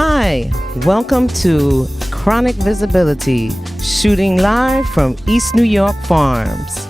Hi, welcome to Chronic Visibility, shooting live from East New York Farms.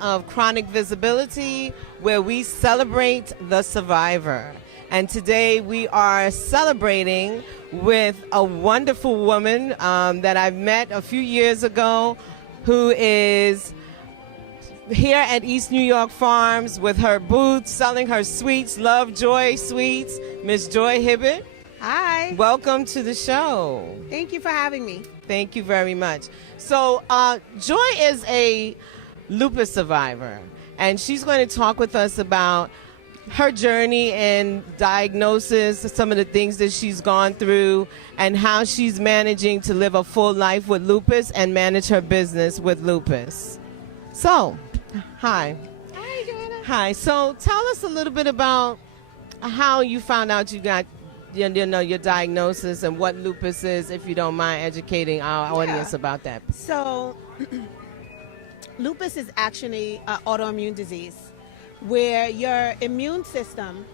Of Chronic Visibility, where we celebrate the survivor. And today we are celebrating with a wonderful woman that I've met a few years ago, who is here at East New York Farms with her booth selling her sweets, LoveJoy sweets, Miss Joy Hibbert. Hi. Welcome to the show. Thank you for having me. Thank you very much. So Joy is a lupus survivor, and she's going to talk with us about her journey and diagnosis, some of the things that she's gone through, and how she's managing to live a full life with lupus and manage her business with lupus. So, hi. Hi, Joanna. Hi. So, tell us a little bit about how you found out you got your diagnosis and what lupus is, if you don't mind educating our audience about that. So, lupus is actually an autoimmune disease where your immune system,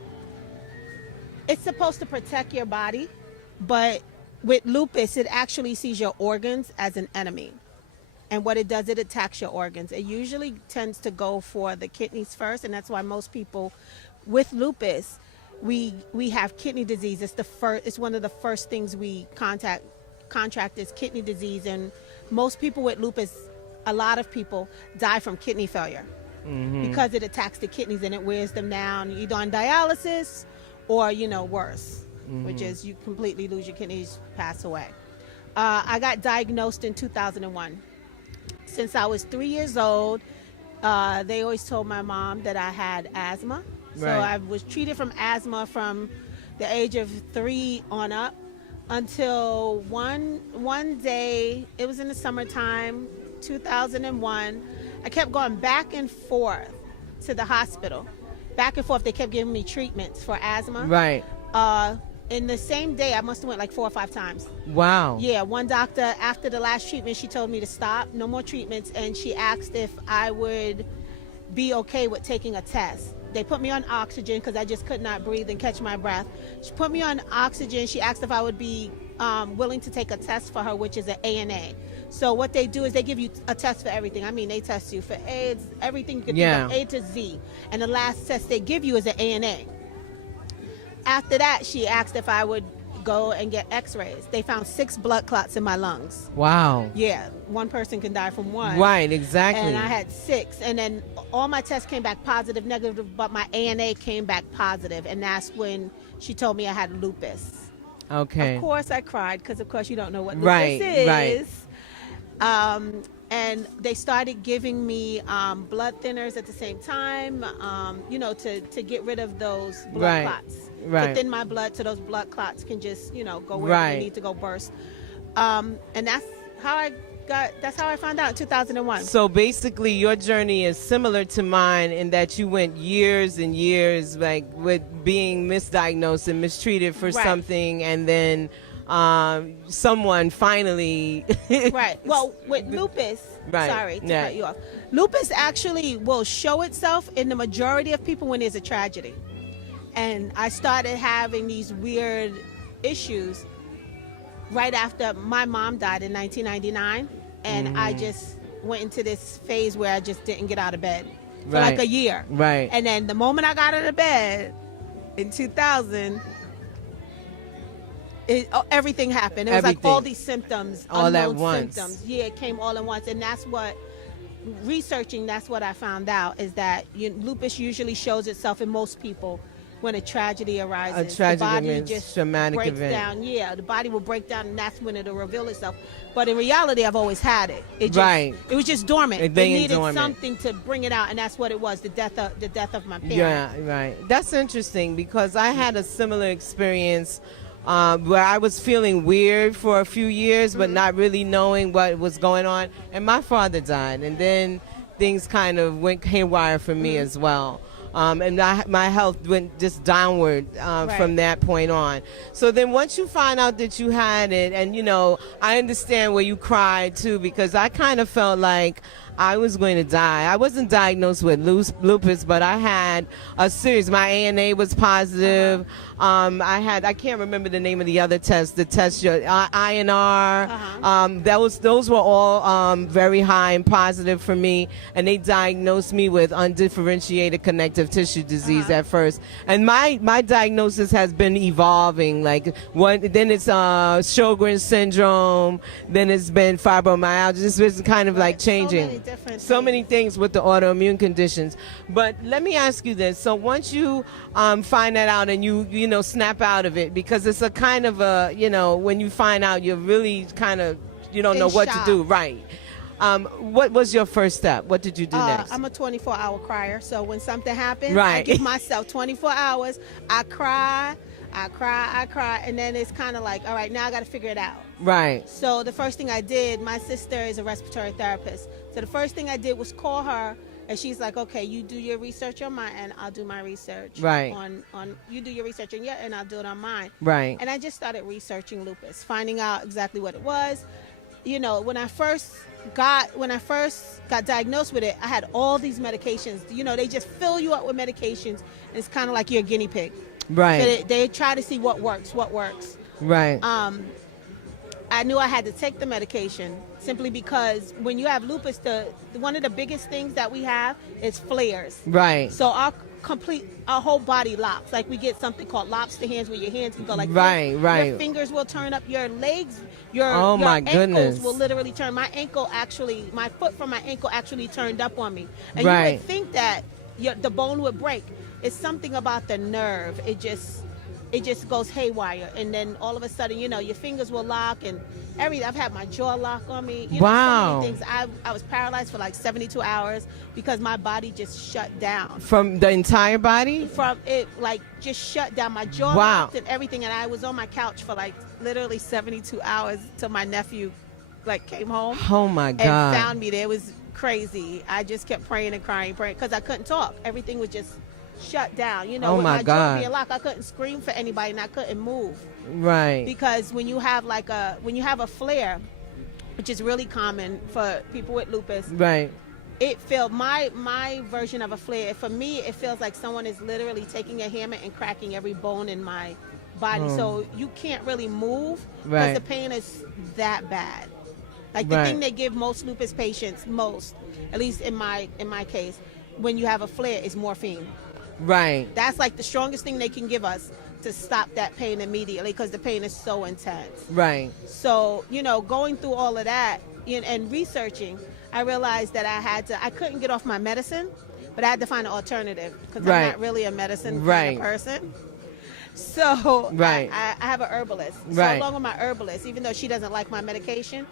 it's supposed to protect your body, but with lupus, it actually sees your organs as an enemy. And what it does, it attacks your organs. It usually tends to go for the kidneys first, and that's why most people with lupus, we have kidney disease. It's one of the first things we contract is kidney disease, and most people with lupus, a lot of people die from kidney failure because it attacks the kidneys and it wears them down, either on dialysis or, worse, which is you completely lose your kidneys, pass away. I got diagnosed in 2001. Since I was 3 years old, they always told my mom that I had asthma. So I was treated from asthma from the age of 3 on up until one day, it was in the summertime, 2001, I kept going back and forth to the hospital. Back and forth, they kept giving me treatments for asthma. Right. In the same day, I must have went like 4 or 5 times. Wow. Yeah, one doctor, after the last treatment, she told me to stop, no more treatments, and she asked if I would be okay with taking a test. They put me on oxygen because I just could not breathe and catch my breath. She put me on oxygen. She asked if I would be willing to take a test for her, which is an ANA. So what they do is they give you a test for everything. I mean, they test you for AIDS, everything you can think of, A to Z. And the last test they give you is an ANA. After that, she asked if I would go and get x-rays. They found 6 blood clots in my lungs. Wow. Yeah, one person can die from one. Right, exactly. And I had 6. And then all my tests came back positive, negative, but my ANA came back positive. And that's when she told me I had lupus. Okay. Of course I cried because, of course, you don't know what lupus is. Right. And they started giving me blood thinners at the same time, to get rid of those blood clots. Right. To thin my blood so those blood clots can just, go where they need to go burst. And that's how I found out in 2001. So basically your journey is similar to mine in that you went years and years like with being misdiagnosed and mistreated for something, and then someone finally right. Well, with lupus, sorry to cut you off. Lupus actually will show itself in the majority of people when there's a tragedy. And I started having these weird issues right after my mom died in 1999, and I just went into this phase where I just didn't get out of bed for like a year. Right. And then the moment I got out of bed in 2000, everything happened. It was like all these symptoms, all at once. Symptoms. Yeah, it came all at once, and that's what that's what I found out is that lupus usually shows itself in most people when a tragedy arises. A tragedy the body means just traumatic breaks event. down. Yeah, the body will break down, and that's when it'll reveal itself. But in reality, I've always had it. It just, Right. It was just dormant. It being needed dormant. something to bring it out, and that's what it was. The death of my parent. Yeah, right. That's interesting because I had a similar experience where I was feeling weird for a few years, but not really knowing what was going on. And my father died, and then things kind of went haywire for me as well. And my health went just downward from that point on. So then once you find out that you had it, and I understand where you cried too, because I kind of felt like I was going to die. I wasn't diagnosed with lupus, but I had a series. My ANA was positive. I can't remember the name of the other test. The test, your INR. Those were all very high and positive for me, and they diagnosed me with undifferentiated connective tissue disease at first. And my diagnosis has been evolving. Then it's Sjogren's syndrome. Then it's been fibromyalgia. It's been kind of like changing. So many things with the autoimmune conditions. But let me ask you this. So once you find that out and you snap out of it, because it's a kind of a, when you find out, you're really kind of, you don't know what to do. Right. What was your first step? What did you do next? I'm a 24-hour crier. So when something happens, right. I give myself 24 hours. I cry. And then it's kind of like, all right, now I got to figure it out. Right. So the first thing I did, my sister is a respiratory therapist. So the first thing I did was call her, and she's like, okay, you do your research on mine, and I'll do my research. Right. On you do your research on your, and I'll do it on mine. Right. And I just started researching lupus, finding out exactly what it was. When I first got diagnosed with it, I had all these medications. They just fill you up with medications, and it's kind of like you're a guinea pig. Right. So they try to see what works. Right. I knew I had to take the medication simply because when you have lupus, one of the biggest things that we have is flares. Right. So our whole body locks. Like we get something called lobster hands, where your hands can go like right, this. Right. Your fingers will turn up. Your legs, your my ankles goodness. will literally turn. My foot from my ankle actually turned up on me. And right. you would think that the bone would break. It's something about the nerve. It just goes haywire, and then all of a sudden, your fingers will lock and everything. I've had my jaw lock on me. Wow. So many things. I was paralyzed for like 72 hours because my body just shut down. From the entire body? From it, like just shut down. My jaw locked and everything, and I was on my couch for like literally 72 hours till my nephew came home. Oh my God. And found me there. It was crazy. I just kept praying and crying because I couldn't talk. Everything was just shut down, with my jaw being locked. I couldn't scream for anybody, and I couldn't move. Right. Because when you have a flare, which is really common for people with lupus, right, it feels my version of a flare. For me, it feels like someone is literally taking a hammer and cracking every bone in my body. So you can't really move because the pain is that bad. Like the thing they give most lupus patients, at least in my case, when you have a flare, is morphine. Right. That's like the strongest thing they can give us to stop that pain immediately because the pain is so intense. Right. So, going through all of that and researching, I realized that I couldn't get off my medicine, but I had to find an alternative because I'm not really a medicine kind of person. So I have an herbalist. So along with my herbalist, even though she doesn't like my medication,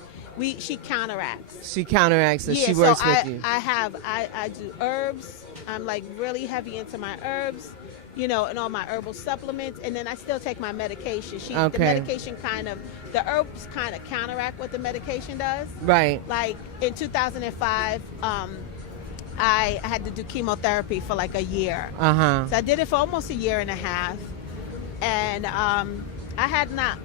she counteracts. She counteracts it. She works with you. I do herbs. I'm like really heavy into my herbs, and all my herbal supplements, and then I still take my medication. The medication the herbs kind of counteract what the medication does. Right. Like in 2005, I had to do chemotherapy for like a year. So I did it for almost a year and a half, and I had not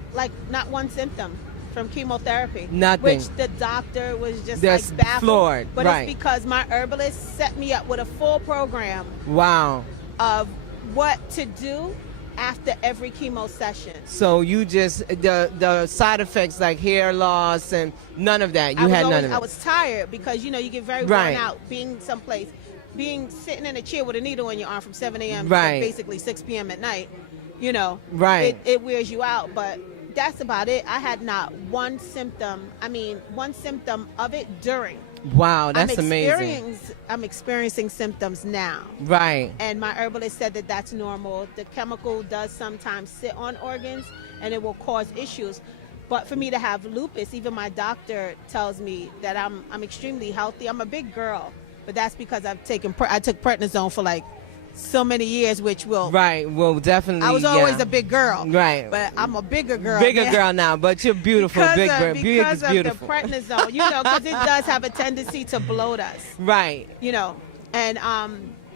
one symptom from chemotherapy. Nothing. Which the doctor was just baffled. Floored. But it's because my herbalist set me up with a full program. Wow. Of what to do after every chemo session. So you just, the side effects like hair loss and none of that. You had none of it. I was tired because, you get very worn out being someplace, sitting in a chair with a needle in your arm from 7 a.m. to basically 6 p.m. at night, It wears you out, but that's about it. I had not one symptom of it during. Wow, that's amazing. I'm experiencing symptoms now. Right. And my herbalist said that that's normal. The chemical does sometimes sit on organs and it will cause issues. But for me to have lupus, even my doctor tells me that I'm extremely healthy. I'm a big girl, but that's because I took prednisone for like so many years, which will definitely. I was always a big girl, right? But I'm a bigger girl, girl now. But you're beautiful, because of beautiful. the prednisone, because it does have a tendency to bloat us, right? And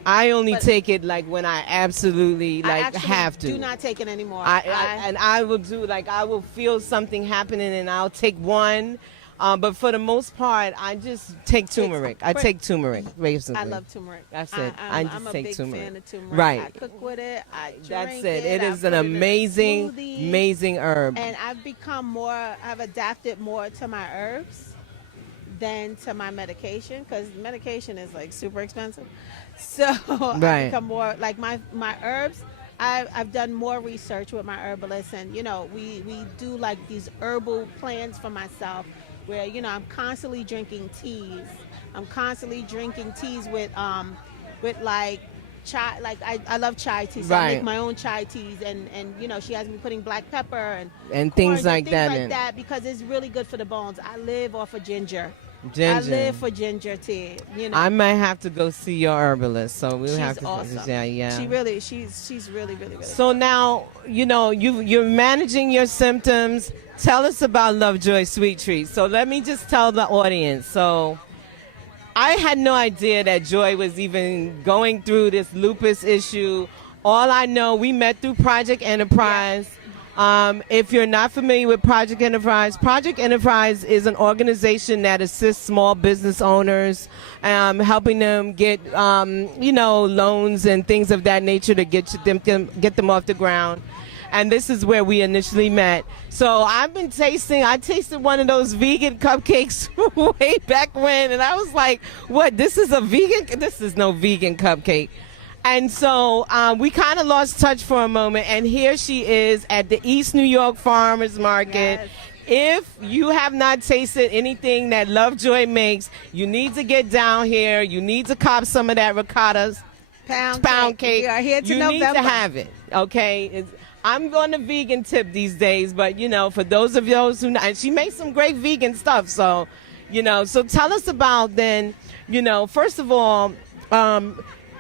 I only take it like when I absolutely have to. Do not take it anymore. I will do I will feel something happening and I'll take one. But for the most part, I just take turmeric. I take turmeric, basically. I love turmeric. That's it. I just take turmeric. I'm a big fan of turmeric. Right. I cook with it. I drink That's it. It is I an amazing, amazing herb. And I've adapted more to my herbs than to my medication, because medication is like super expensive. So I become more like my herbs. I've done more research with my herbalist, and we do like these herbal plans for myself, where I'm constantly drinking teas. I'm constantly drinking teas with like chai. Like I love chai tea, so I make my own chai teas, and she has me putting black pepper and things like that because it's really good for the bones. I live off of ginger. I live for ginger tea. I might have to go see your herbalist, so we'll she's have to. Awesome. Yeah. She's really, really, really. So good. now you're managing your symptoms. Tell us about LoveJoy Sweet Treats. So let me just tell the audience. So I had no idea that Joy was even going through this lupus issue. All I know, we met through Project Enterprise. If you're not familiar with Project Enterprise is an organization that assists small business owners, helping them get, loans and things of that nature to get them off the ground. And this is where we initially met. So I tasted one of those vegan cupcakes way back when, and I was like, what, this is a vegan? This is no vegan cupcake. And so we kind of lost touch for a moment, and here she is at the East New York Farmers Market. Yes. If you have not tasted anything that LoveJoy makes, you need to get down here. You need to cop some of that ricotta pound cake. We are here to you November. need to have it, okay? I'm on the vegan tip these days, but, for those of those who know, and she makes some great vegan stuff, so, so tell us about then, first of all,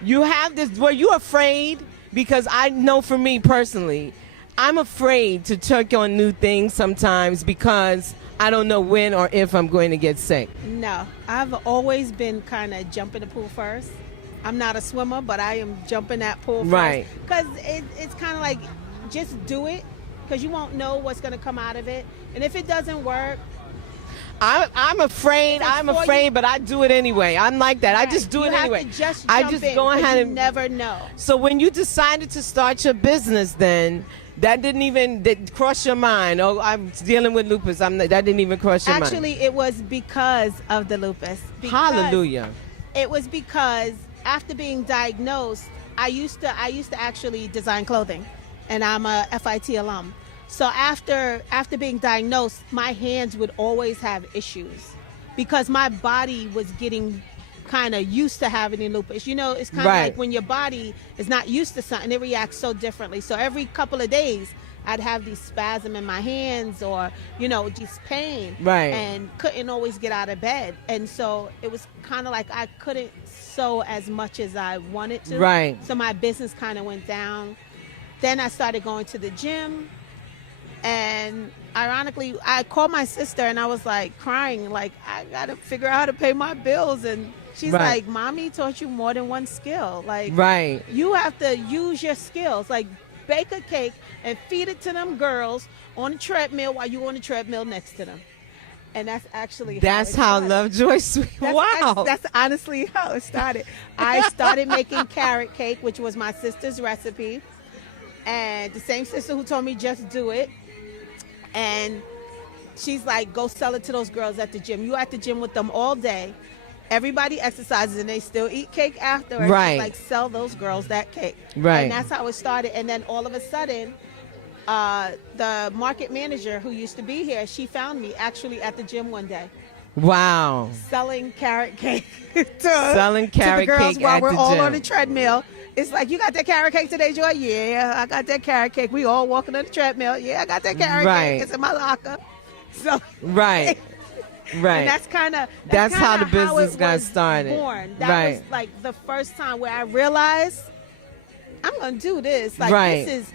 you have this, were you afraid? Because I know for me personally, I'm afraid to check on new things sometimes because I don't know when or if I'm going to get sick. No, I've always been kind of jumping the pool first. I'm not a swimmer, but I am jumping that pool first. Right. Because it's kind of like, just do it, because you won't know what's going to come out of it. And if it doesn't work, I'm afraid, but I do it anyway. I'm like that. Right. I just do it anyway. I just go ahead and never know. So when you decided to start your business, then that didn't cross your mind. Oh, I'm dealing with lupus. That didn't even cross your mind. Actually, it was because of the lupus. Hallelujah. It was because after being diagnosed, I used to actually design clothing, and I'm a FIT alum. So after being diagnosed, my hands would always have issues because my body was getting kind of used to having lupus. It's kind of like when your body is not used to something, it reacts so differently. So every couple of days, I'd have these spasm in my hands or, just pain. Right. And couldn't always get out of bed. And so it was kind of like I couldn't sew as much as I wanted to. Right. So my business kind of went down. Then I started going to the gym. And ironically, I called my sister and I was like crying, like, I got to figure out how to pay my bills. And she's like, Mommy taught you more than one skill. Like, you have to use your skills. Like, bake a cake and feed it to them girls on a treadmill while you on the treadmill next to them. And that's actually how LoveJoy Sweet. Wow. That's honestly how it started. I started making carrot cake, which was my sister's recipe. And the same sister who told me just do it. And she's like, go sell it to those girls at the gym. You at the gym with them all day. Everybody exercises and they still eat cake afterwards. Right. Like, sell those girls that cake. Right. And that's how it started. And then all of a sudden, the market manager who used to be here, she found me actually at the gym one day. Wow. selling carrot cake Selling to the carrot girls cake while at we're the all gym. on the treadmill. It's like, you got that carrot cake today, Joy? Yeah, I got that carrot cake. We all walking on the treadmill. Yeah, I got that carrot Right. cake. It's in my locker. So Right. Right. and That's how the business it got was started. Born. That Right. was like the first time where I realized I'm gonna do this. Like Right. this is,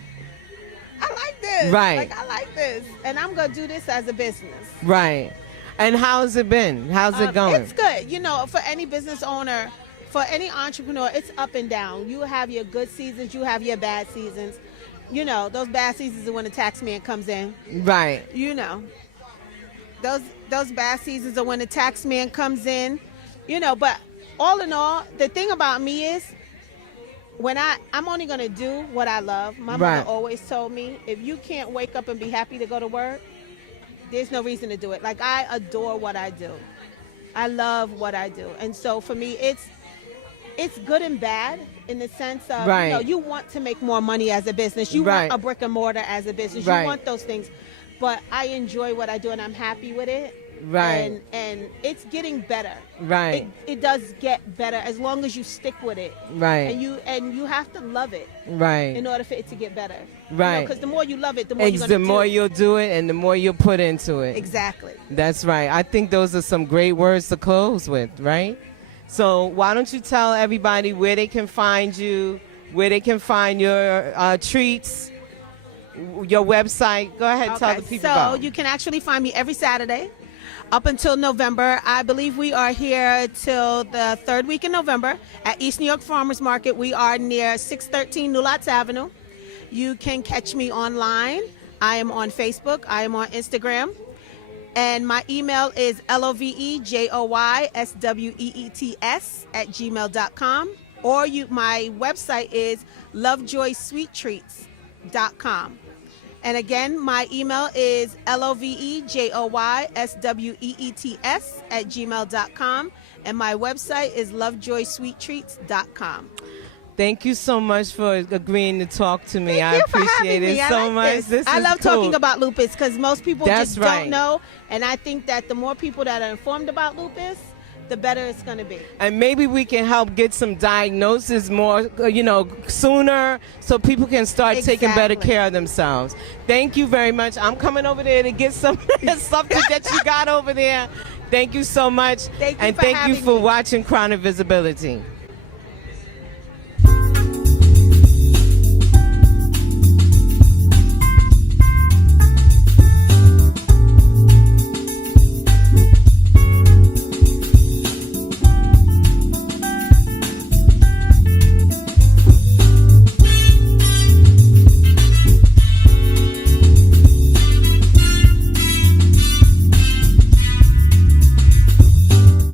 I like this. Right. Like I like this, and I'm gonna do this as a business. Right. And how's it been? How's it going? It's good. You know, for any business owner, for any entrepreneur, it's up and down. You have your good seasons, you have your bad seasons. You know, those bad seasons are when the tax man comes in. Right. You know, those bad seasons are when the tax man comes in. You know, but all in all, the thing about me is, when I'm only gonna do what I love. My Right. mother always told me, if you can't wake up and be happy to go to work, there's no reason to do it. Like, I adore what I do. I love what I do. And so for me, it's good and bad in the sense of, Right. you know, you want to make more money as a business. You Right. want a brick and mortar as a business. Right. You want those things. But I enjoy what I do and I'm happy with it. Right. And it's getting better. Right. It does get better as long as you stick with it. Right. And you have to love it Right. in order for it to get better. Right. Because the more you love it, the more you're The going to do. more you'll do it and the more you'll put into it. Exactly. That's right. I think those are some great words to close with, right? So why don't you tell everybody where they can find you, where they can find your treats, your website. Go ahead, tell the people so about it. you can actually find me every Saturday up until November. I believe we are here till the third week in November at East New York Farmers Market. We are near 613 New Lots Avenue. You can catch me online. I am on Facebook. I am on Instagram. And my email is lovejoysweets@gmail.com. Or my website is lovejoysweettreats.com. And again, my email is lovejoysweets@gmail.com. And my website is lovejoysweettreats.com. Thank you so much for agreeing to talk to me. Thank I you for appreciate having it me. I so like much. this. This I is love cool. talking about lupus because most people That's just right. don't know. And I think that the more people that are informed about lupus, the better it's going to be. And maybe we can help get some diagnosis more, sooner so people can start taking better Exactly. care of themselves. Thank you very much. I'm coming over there to get some something that you got over there. Thank you so much. Thank you and for thank you having for me. watching Crown Invisibility.